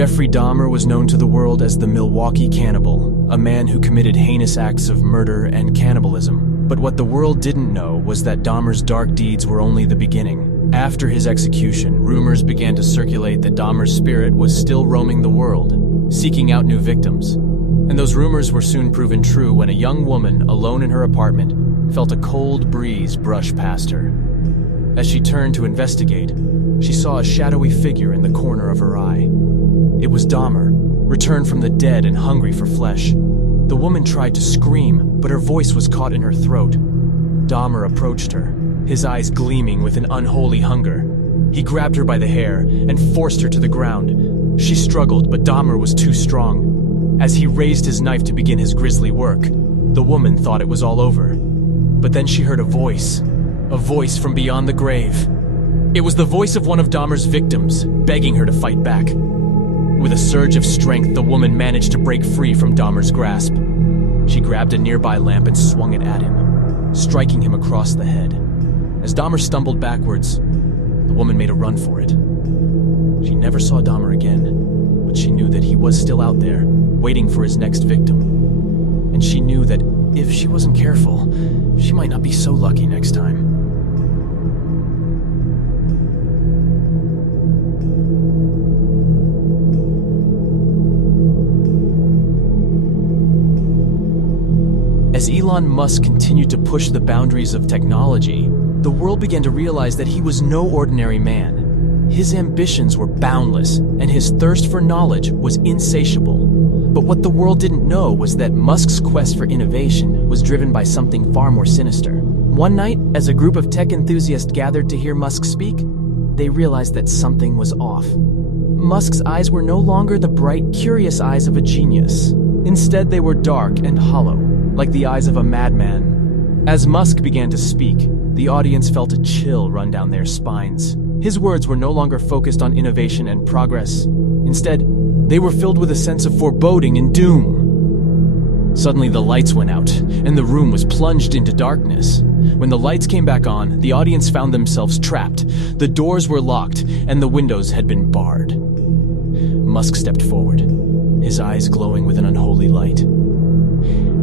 Jeffrey Dahmer was known to the world as the Milwaukee Cannibal, a man who committed heinous acts of murder and cannibalism. But what the world didn't know was that Dahmer's dark deeds were only the beginning. After his execution, rumors began to circulate that Dahmer's spirit was still roaming the world, seeking out new victims. And those rumors were soon proven true when a young woman, alone in her apartment, felt a cold breeze brush past her. As she turned to investigate, she saw a shadowy figure in the corner of her eye. It was Dahmer, returned from the dead and hungry for flesh. The woman tried to scream, but her voice was caught in her throat. Dahmer approached her, his eyes gleaming with an unholy hunger. He grabbed her by the hair and forced her to the ground. She struggled, but Dahmer was too strong. As he raised his knife to begin his grisly work, the woman thought it was all over. But then she heard a voice from beyond the grave. It was the voice of one of Dahmer's victims, begging her to fight back. With a surge of strength, the woman managed to break free from Dahmer's grasp. She grabbed a nearby lamp and swung it at him, striking him across the head. As Dahmer stumbled backwards, the woman made a run for it. She never saw Dahmer again, but she knew that he was still out there, waiting for his next victim. And she knew that if she wasn't careful, she might not be so lucky next time. As Elon Musk continued to push the boundaries of technology, the world began to realize that he was no ordinary man. His ambitions were boundless, and his thirst for knowledge was insatiable. But what the world didn't know was that Musk's quest for innovation was driven by something far more sinister. One night, as a group of tech enthusiasts gathered to hear Musk speak, they realized that something was off. Musk's eyes were no longer the bright, curious eyes of a genius. Instead, they were dark and hollow, like the eyes of a madman. As Musk began to speak, the audience felt a chill run down their spines. His words were no longer focused on innovation and progress. Instead, they were filled with a sense of foreboding and doom. Suddenly, the lights went out, and the room was plunged into darkness. When the lights came back on, the audience found themselves trapped. The doors were locked, and the windows had been barred. Musk stepped forward, his eyes glowing with an unholy light.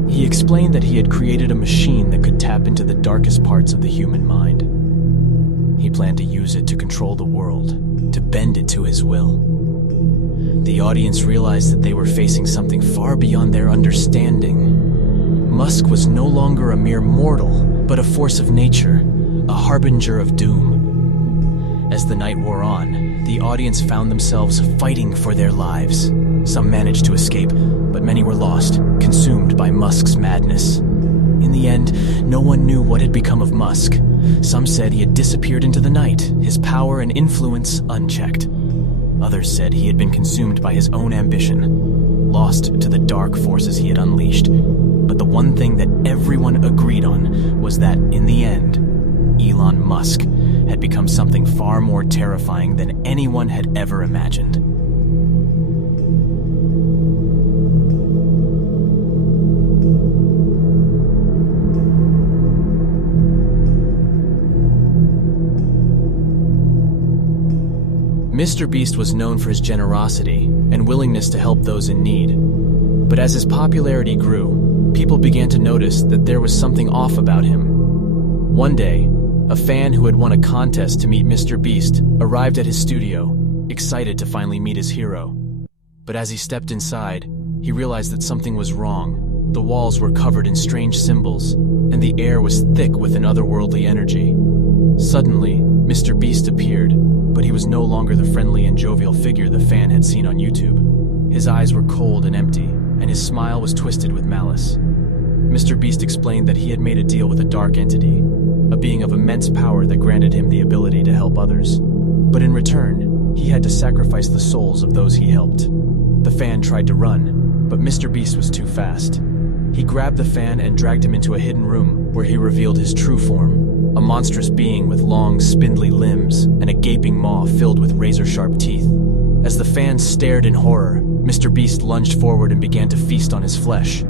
He explained that he had created a machine that could tap into the darkest parts of the human mind. He planned to use it to control the world, to bend it to his will. The audience realized that they were facing something far beyond their understanding. Musk was no longer a mere mortal, but a force of nature, a harbinger of doom. As the night wore on, the audience found themselves fighting for their lives. Some managed to escape, but many were lost, consumed by Musk's madness. In the end, no one knew what had become of Musk. Some said he had disappeared into the night, his power and influence unchecked. Others said he had been consumed by his own ambition, lost to the dark forces he had unleashed. But the one thing that everyone agreed on was that, in the end, Elon Musk had become something far more terrifying than anyone had ever imagined. Mr. Beast was known for his generosity and willingness to help those in need. But as his popularity grew, people began to notice that there was something off about him. One day, a fan who had won a contest to meet Mr. Beast arrived at his studio, excited to finally meet his hero. But as he stepped inside, he realized that something was wrong. The walls were covered in strange symbols, and the air was thick with an otherworldly energy. Suddenly, Mr. Beast appeared, but he was no longer the friendly and jovial figure the fan had seen on YouTube. His eyes were cold and empty, and his smile was twisted with malice. Mr. Beast explained that he had made a deal with a dark entity, a being of immense power that granted him the ability to help others. But in return, he had to sacrifice the souls of those he helped. The fan tried to run, but Mr. Beast was too fast. He grabbed the fan and dragged him into a hidden room where he revealed his true form. A monstrous being with long, spindly limbs and a gaping maw filled with razor-sharp teeth. As the fan stared in horror, Mr. Beast lunged forward and began to feast on his flesh.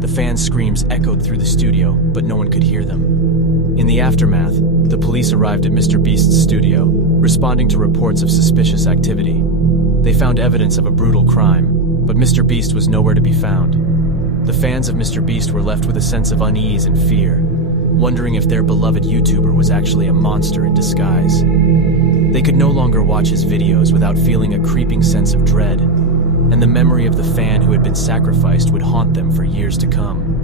The fan's screams echoed through the studio, but no one could hear them. In the aftermath, the police arrived at Mr. Beast's studio, responding to reports of suspicious activity. They found evidence of a brutal crime, but Mr. Beast was nowhere to be found. The fans of Mr. Beast were left with a sense of unease and fear, wondering if their beloved YouTuber was actually a monster in disguise. They could no longer watch his videos without feeling a creeping sense of dread, and the memory of the fan who had been sacrificed would haunt them for years to come.